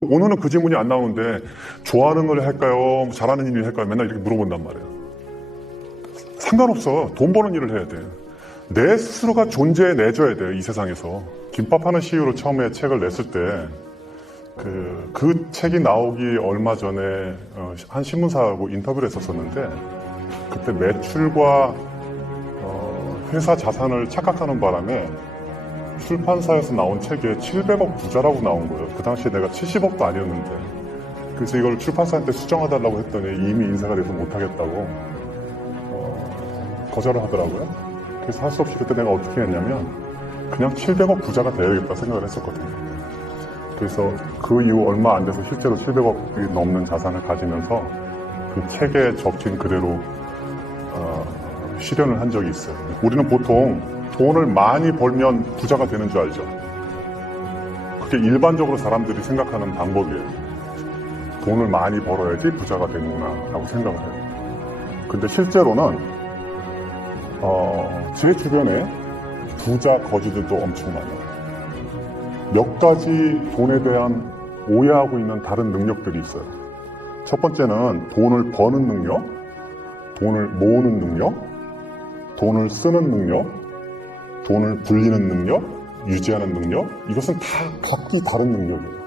오늘은 그 질문이 안 나오는데 좋아하는 걸 할까요? 잘하는 일을 할까요? 맨날 이렇게 물어본단 말이에요. 상관없어. 돈 버는 일을 해야 돼. 내 스스로가 존재해내줘야 돼, 이 세상에서. 김밥하는 CEO로 처음에 책을 냈을 때 그 책이 나오기 얼마 전에 한 신문사하고 인터뷰를 했었었는데 그때 매출과 회사 자산을 착각하는 바람에 출판사에서 나온 책에 700억 부자라고 나온 거예요. 그 당시에 내가 70억도 아니었는데. 그래서 이걸 출판사한테 수정해달라고 했더니 이미 인사가 돼서 못하겠다고 거절을 하더라고요. 그래서 할 수 없이 그때 내가 어떻게 했냐면 그냥 700억 부자가 되어야겠다 생각을 했었거든요. 그래서 그 이후 얼마 안 돼서 실제로 700억이 넘는 자산을 가지면서 그 책에 적힌 그대로 실현을 한 적이 있어요. 우리는 보통 돈을 많이 벌면 부자가 되는 줄 알죠. 그게 일반적으로 사람들이 생각하는 방법이에요. 돈을 많이 벌어야지 부자가 되는구나 라고 생각을 해요. 근데 실제로는 제 주변에 부자 거지들도 엄청 많아요. 몇 가지 돈에 대한 오해하고 있는 다른 능력들이 있어요. 첫 번째는 돈을 버는 능력, 돈을 모으는 능력, 돈을 쓰는 능력, 돈을 불리는 능력, 유지하는 능력, 이것은 다 각기 다른 능력이에요.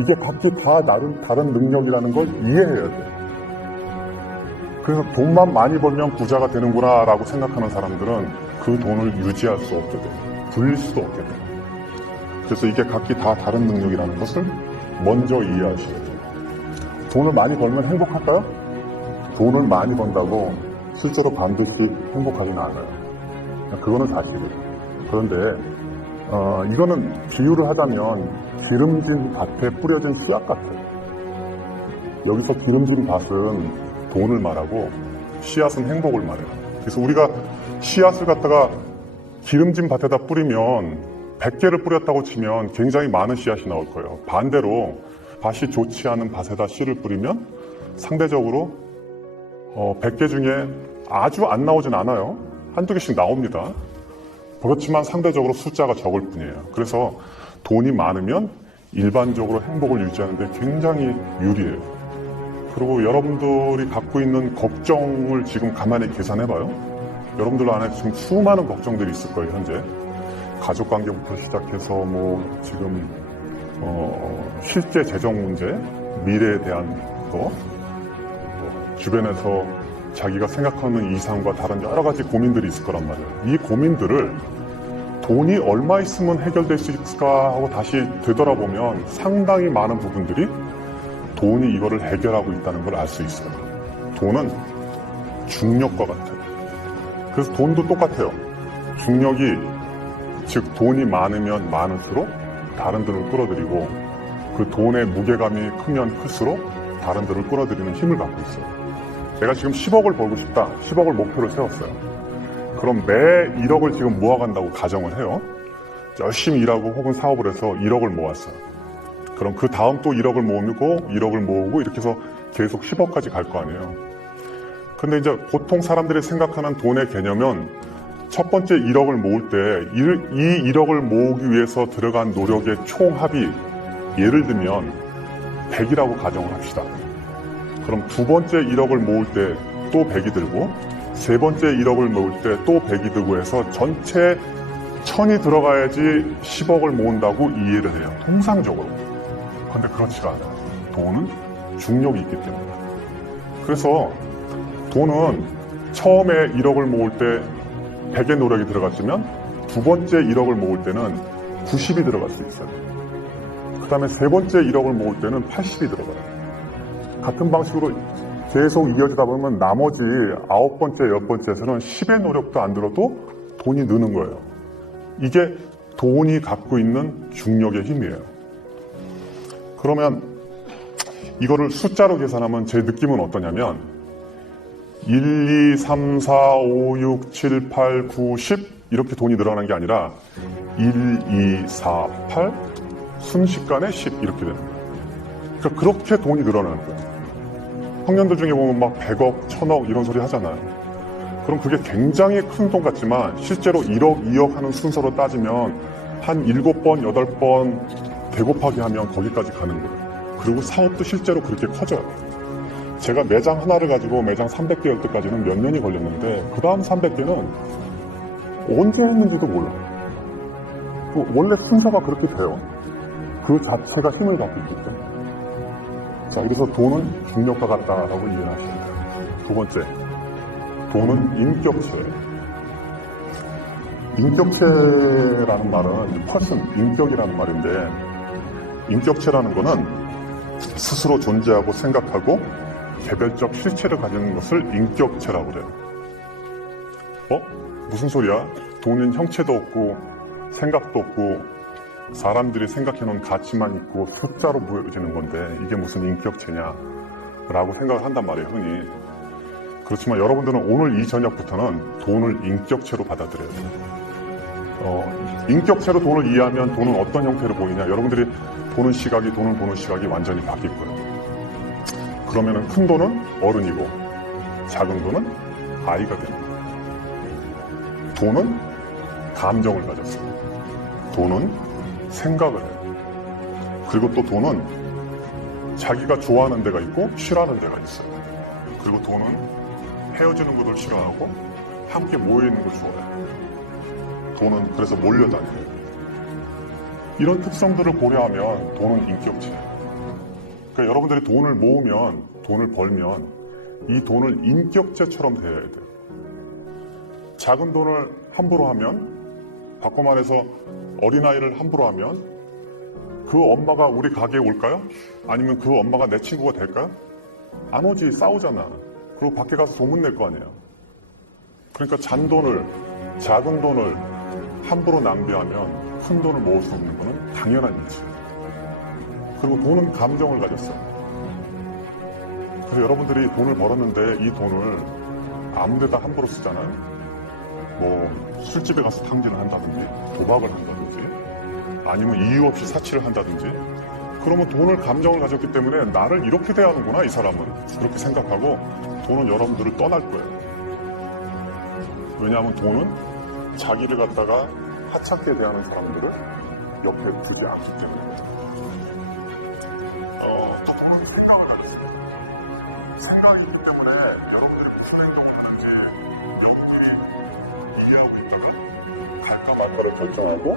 이게 각기 다 다른 능력이라는 걸 이해해야 돼요. 그래서 돈만 많이 벌면 부자가 되는구나 라고 생각하는 사람들은 그 돈을 유지할 수 없게 돼요. 불릴 수도 없게 돼요. 그래서 이게 각기 다 다른 능력이라는 것을 먼저 이해하셔야 돼요. 돈을 많이 벌면 행복할까요? 돈을 많이 번다고 실제로 반드시 행복하지는 않아요. 그거는 사실이에요. 그런데 이거는 비유를 하자면 기름진 밭에 뿌려진 씨앗 같아요. 여기서 기름진 밭은 돈을 말하고 씨앗은 행복을 말해요. 그래서 우리가 씨앗을 갖다가 기름진 밭에다 뿌리면 100개를 뿌렸다고 치면 굉장히 많은 씨앗이 나올 거예요. 반대로 밭이 좋지 않은 밭에다 씨를 뿌리면 상대적으로 100개 중에 아주 안 나오진 않아요. 한두 개씩 나옵니다. 그렇지만 상대적으로 숫자가 적을 뿐이에요. 그래서 돈이 많으면 일반적으로 행복을 유지하는 데 굉장히 유리해요. 그리고 여러분들이 갖고 있는 걱정을 지금 가만히 계산해봐요. 여러분들 안에 지금 수많은 걱정들이 있을 거예요, 현재. 가족관계부터 시작해서 지금 실제 재정 문제, 미래에 대한 거, 주변에서 자기가 생각하는 이상과 다른 여러 가지 고민들이 있을 거란 말이에요. 이 고민들을 돈이 얼마 있으면 해결될 수 있을까 하고 다시 되돌아보면 상당히 많은 부분들이 돈이 이거를 해결하고 있다는 걸 알 수 있어요. 돈은 중력과 같아요. 그래서 돈도 똑같아요. 중력이, 즉 돈이 많으면 많을수록 다른 들을 끌어들이고 그 돈의 무게감이 크면 클수록 다른 들을 끌어들이는 힘을 갖고 있어요. 내가 지금 10억을 벌고 싶다. 10억을 목표로 세웠어요. 그럼 매 1억을 지금 모아간다고 가정을 해요. 열심히 일하고 혹은 사업을 해서 1억을 모았어요. 그럼 그 다음 또 1억을 모으고 1억을 모으고 이렇게 해서 계속 10억까지 갈 거 아니에요. 근데 이제 보통 사람들이 생각하는 돈의 개념은 첫 번째 1억을 모을 때 이 1억을 모으기 위해서 들어간 노력의 총합이 예를 들면 100이라고 가정을 합시다. 그럼 두 번째 1억을 모을 때 또 100이 들고 세 번째 1억을 모을 때 또 100이 들고 해서 전체 1000이 들어가야지 10억을 모은다고 이해를 해요. 통상적으로. 그런데 그렇지가 않아요. 돈은 중력이 있기 때문에. 그래서 돈은 처음에 1억을 모을 때 100의 노력이 들어갔으면 두 번째 1억을 모을 때는 90이 들어갈 수 있어요. 그 다음에 세 번째 1억을 모을 때는 80이 들어가요. 같은 방식으로 계속 이어지다 보면 나머지 9번째, 10번째에서는 10의 노력도 안 들어도 돈이 느는 거예요. 이게 돈이 갖고 있는 중력의 힘이에요. 그러면 이거를 숫자로 계산하면 제 느낌은 어떠냐면 1, 2, 3, 4, 5, 6, 7, 8, 9, 10 이렇게 돈이 늘어나는 게 아니라 1, 2, 4, 8 순식간에 10 이렇게 되는 거예요. 그러니까 그렇게 돈이 늘어나는 거예요. 청년들 중에 보면 막 100억, 1000억 이런 소리 하잖아요. 그럼 그게 굉장히 큰 돈 같지만 실제로 1억, 2억 하는 순서로 따지면 한 7번, 8번 대 곱하기 하면 거기까지 가는 거예요. 그리고 사업도 실제로 그렇게 커져요. 제가 매장 하나를 가지고 매장 300개 열 때까지는 몇 년이 걸렸는데 그 다음 300개는 언제 했는지도 몰라요. 원래 순서가 그렇게 돼요. 그 자체가 힘을 갖고 있기 때문에. 자, 그래서 돈은 중력과 같다라고 이해를 하셔야 돼요. 두 번째, 돈은 인격체. 인격체라는 말은 퍼슨, 인격이라는 말인데, 인격체라는 거는 스스로 존재하고 생각하고 개별적 실체를 가지는 것을 인격체라고 그래요. 무슨 소리야? 돈은 형체도 없고 생각도 없고 사람들이 생각해놓은 가치만 있고 숫자로 보여지는 건데 이게 무슨 인격체냐 라고 생각을 한단 말이에요, 흔히. 그렇지만 여러분들은 오늘 이 저녁부터는 돈을 인격체로 받아들여야 돼요. 인격체로 돈을 이해하면 돈은 어떤 형태로 보이냐, 여러분들이 돈은 시각이, 돈을 보는 시각이 완전히 바뀔 거예요. 그러면은 큰 돈은 어른이고 작은 돈은 아이가 됩니다. 돈은 감정을 가졌어요. 돈은 생각을 해요. 그리고 또 돈은 자기가 좋아하는 데가 있고 싫어하는 데가 있어요. 그리고 돈은 헤어지는 것을 싫어하고 함께 모여있는 걸 좋아해요. 돈은 그래서 몰려다녀요. 이런 특성들을 고려하면 돈은 인격체예요. 그러니까 여러분들이 돈을 모으면, 돈을 벌면 이 돈을 인격체처럼 대해야 돼요. 작은 돈을 함부로 하면, 바꿔 말해서 어린아이를 함부로 하면 그 엄마가 우리 가게에 올까요? 아니면 그 엄마가 내 친구가 될까요? 안 오지, 싸우잖아. 그리고 밖에 가서 소문낼 거 아니에요. 그러니까 잔돈을, 작은 돈을 함부로 낭비하면 큰 돈을 모을 수 없는 것은 당연한 일이죠. 그리고 돈은 감정을 가졌어요. 그래서 여러분들이 돈을 벌었는데 이 돈을 아무 데다 함부로 쓰잖아요. 술집에 가서 탕진을 한다든지 도박을 한다든지 아니면 이유 없이 사치를 한다든지, 그러면 돈을 감정을 가졌기 때문에 나를 이렇게 대하는구나 이 사람은, 그렇게 생각하고 돈은 여러분들을 떠날 거예요. 왜냐하면 돈은 자기를 갖다가 하찮게 대하는 사람들을 옆에 두지 않기 때문에. 돈은 생각을 가졌어요. 생각이 있기 때문에 여러분들이 무슨 행동을 하든지 여러분들이 이해하고 있다면 갈까 말까를 결정하고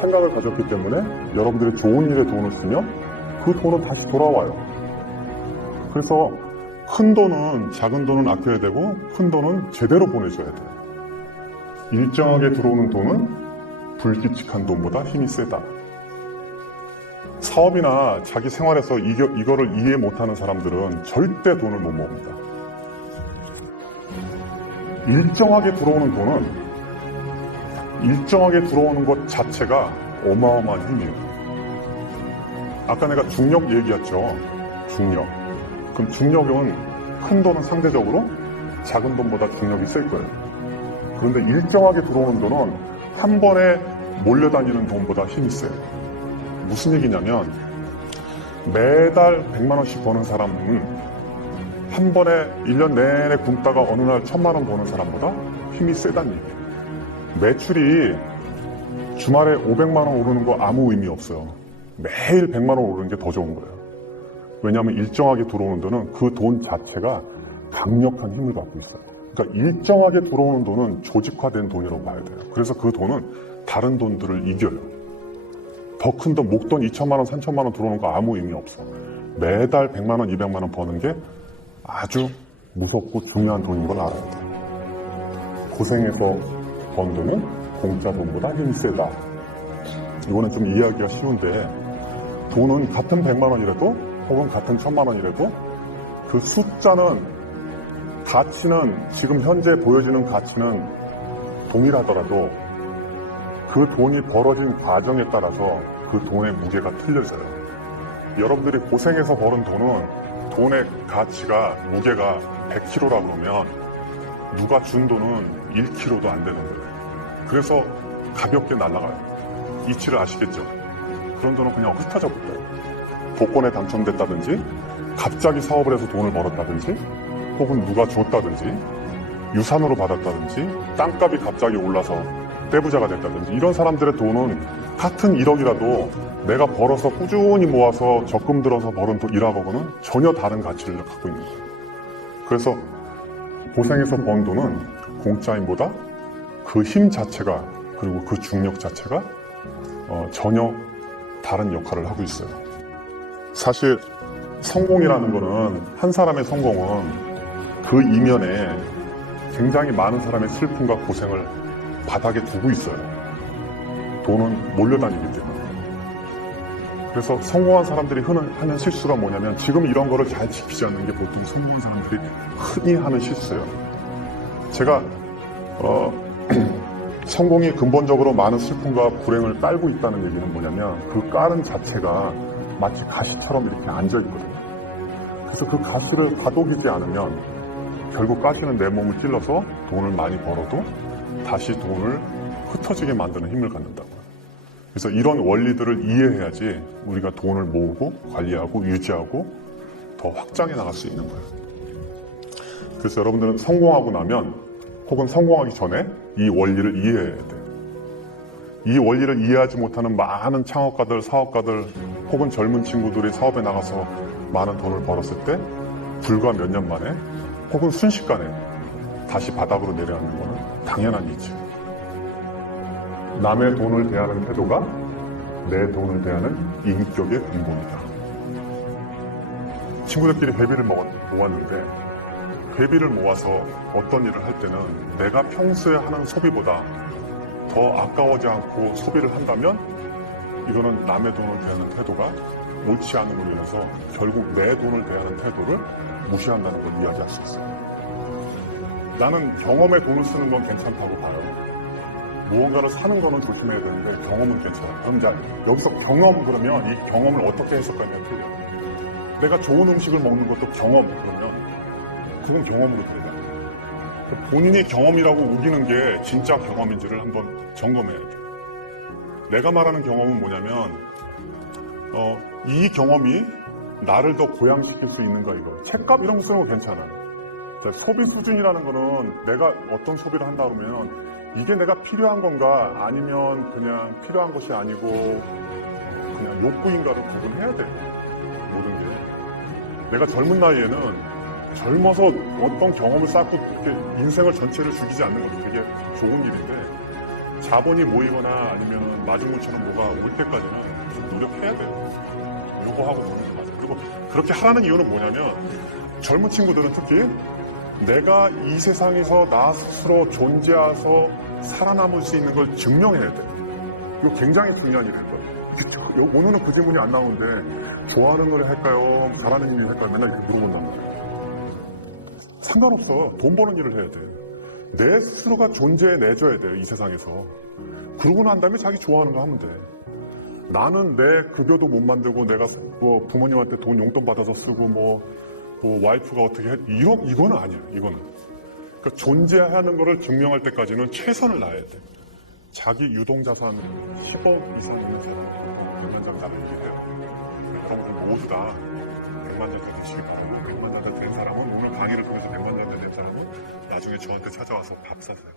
생각을 가졌기 때문에 여러분들이 좋은 일에 돈을 쓰면 그 돈은 다시 돌아와요. 그래서 큰 돈은, 작은 돈은 아껴야 되고 큰 돈은 제대로 보내줘야 돼요. 일정하게 들어오는 돈은 불규칙한 돈보다 힘이 세다. 사업이나 자기 생활에서 이거를 이해 못하는 사람들은 절대 돈을 못 모읍니다. 일정하게 들어오는 돈은, 일정하게 들어오는 것 자체가 어마어마한 힘이에요. 아까 내가 중력 얘기했죠. 중력. 그럼 중력은 큰 돈은 상대적으로 작은 돈보다 중력이 셀 거예요. 그런데 일정하게 들어오는 돈은 한 번에 몰려다니는 돈보다 힘이 세요. 무슨 얘기냐면 매달 100만 원씩 버는 사람은 한 번에 1년 내내 굶다가 어느 날 1000만 원 버는 사람보다 힘이 세다는 얘기예요. 매출이 주말에 500만 원 오르는 거 아무 의미 없어요. 매일 100만 원 오르는 게 더 좋은 거예요. 왜냐하면 일정하게 들어오는 돈은 그 돈 자체가 강력한 힘을 갖고 있어요. 그러니까 일정하게 들어오는 돈은 조직화된 돈이라고 봐야 돼요. 그래서 그 돈은 다른 돈들을 이겨요. 더 큰 돈, 목돈 2천만 원, 3천만 원 들어오는 거 아무 의미 없어. 매달 100만 원, 200만 원 버는 게 아주 무섭고 중요한 돈인 걸 알아야 돼요. 고생해서 번 돈은 공짜 돈보다 힘이 세다. 이거는 좀 이해하기가 쉬운데, 돈은 같은 100만 원이라도 혹은 같은 1000만 원이라도 그 숫자는, 가치는, 지금 현재 보여지는 가치는 동일하더라도 그 돈이 벌어진 과정에 따라서 그 돈의 무게가 틀려져요. 여러분들이 고생해서 버는 돈은 돈의 가치가, 무게가 100kg라 그러면 누가 준 돈은 1kg도 안 되는 거예요. 그래서 가볍게 날아가요. 이치를 아시겠죠? 그런 돈은 그냥 흩어져 버려요. 복권에 당첨됐다든지, 갑자기 사업을 해서 돈을 벌었다든지, 혹은 누가 줬다든지, 유산으로 받았다든지, 땅값이 갑자기 올라서 떼부자가 됐다든지, 이런 사람들의 돈은 같은 1억이라도 내가 벌어서 꾸준히 모아서 적금 들어서 벌은 돈 1억하고는 전혀 다른 가치를 갖고 있는 거예요. 그래서 고생해서 번 돈은 공짜임보다 그 힘 자체가, 그리고 그 중력 자체가 전혀 다른 역할을 하고 있어요. 사실 성공이라는 거는, 한 사람의 성공은 그 이면에 굉장히 많은 사람의 슬픔과 고생을 바닥에 두고 있어요. 돈은 몰려다니기 때문에. 그래서 성공한 사람들이 하는 실수가 뭐냐면, 지금 이런 거를 잘 지키지 않는 게 보통 성공한 사람들이 흔히 하는 실수예요. 제가 성공이 근본적으로 많은 슬픔과 불행을 깔고 있다는 얘기는 뭐냐면, 그 깔은 자체가 마치 가시처럼 이렇게 앉아있거든요. 그래서 그 가시를 다독이지 않으면 결국 가시는 내 몸을 찔러서 돈을 많이 벌어도 다시 돈을 흩어지게 만드는 힘을 갖는다고요. 그래서 이런 원리들을 이해해야지 우리가 돈을 모으고 관리하고 유지하고 더 확장해 나갈 수 있는 거예요. 그래서 여러분들은 성공하고 나면, 혹은 성공하기 전에 이 원리를 이해해야 돼요. 이 원리를 이해하지 못하는 많은 창업가들, 사업가들, 혹은 젊은 친구들이 사업에 나가서 많은 돈을 벌었을 때 불과 몇 년 만에, 혹은 순식간에 다시 바닥으로 내려앉는 것은 당연한 일이죠. 남의 돈을 대하는 태도가 내 돈을 대하는 인격의 근본이다. 친구들끼리 회비를 모았는데, 회비를 모아서 어떤 일을 할 때는 내가 평소에 하는 소비보다 더 아까워지 않고 소비를 한다면, 이거는 남의 돈을 대하는 태도가 옳지 않음으로 인해서 결국 내 돈을 대하는 태도를 무시한다는 걸 이야기할 수 있어요. 나는 경험에 돈을 쓰는 건 괜찮다고 봐요. 무언가를 사는 거는 조심해야 되는데 경험은 괜찮아요. 그럼 이제 여기서 경험, 그러면 이 경험을 어떻게 해석하냐면 틀려요. 내가 좋은 음식을 먹는 것도 경험, 그러면 그건 경험으로 돼야 돼요. 본인이 경험이라고 우기는 게 진짜 경험인지를 한번 점검해야 돼요. 내가 말하는 경험은 뭐냐면, 이 경험이 나를 더 보양시킬 수 있는가, 이거. 책값 이런 거 쓰는 거 괜찮아요. 자, 소비 수준이라는 거는 내가 어떤 소비를 한다 그러면 이게 내가 필요한 건가, 아니면 그냥 필요한 것이 아니고 그냥 욕구인가를 구분해야 돼요. 모든 게. 내가 젊은 나이에는 젊어서 어떤 경험을 쌓고 이렇게 인생을 전체를 죽이지 않는 것도 되게 좋은 일인데, 자본이 모이거나 아니면 마중물처럼 뭐가 올 때까지는 좀 노력해야 돼요. 요거 하고 그러는 게 맞아요. 그리고 그렇게 하라는 이유는 뭐냐면, 젊은 친구들은 특히 내가 이 세상에서 나 스스로 존재해서 살아남을 수 있는 걸 증명해야 돼. 이거 굉장히 중요한 일일 거예요. 오늘은 그 질문이 안 나오는데, 좋아하는 노래 할까요? 잘하는 일 할까요? 맨날 이렇게 물어본단 말이에요. 상관없어. 돈 버는 일을 해야 돼. 내 스스로가 존재해내줘야 돼요, 이 세상에서. 그러고 난 다음에 자기 좋아하는 거 하면 돼. 나는 내 급여도 못 만들고, 내가 뭐 부모님한테 돈 용돈 받아서 쓰고, 뭐 와이프가 어떻게 해. 이거는 아니야, 이거는. 그러니까 존재하는 거를 증명할 때까지는 최선을 다해야 돼. 자기 유동자산 10억 이상 있는 사람이 백만장자를 얘기해요. 여러분들 모두 다 백만장자 되시기 바랍니다. 백만장자 된 사람은, 오늘 강의를 통해서 백만장자 된 사람은 나중에 저한테 찾아와서 밥 사세요.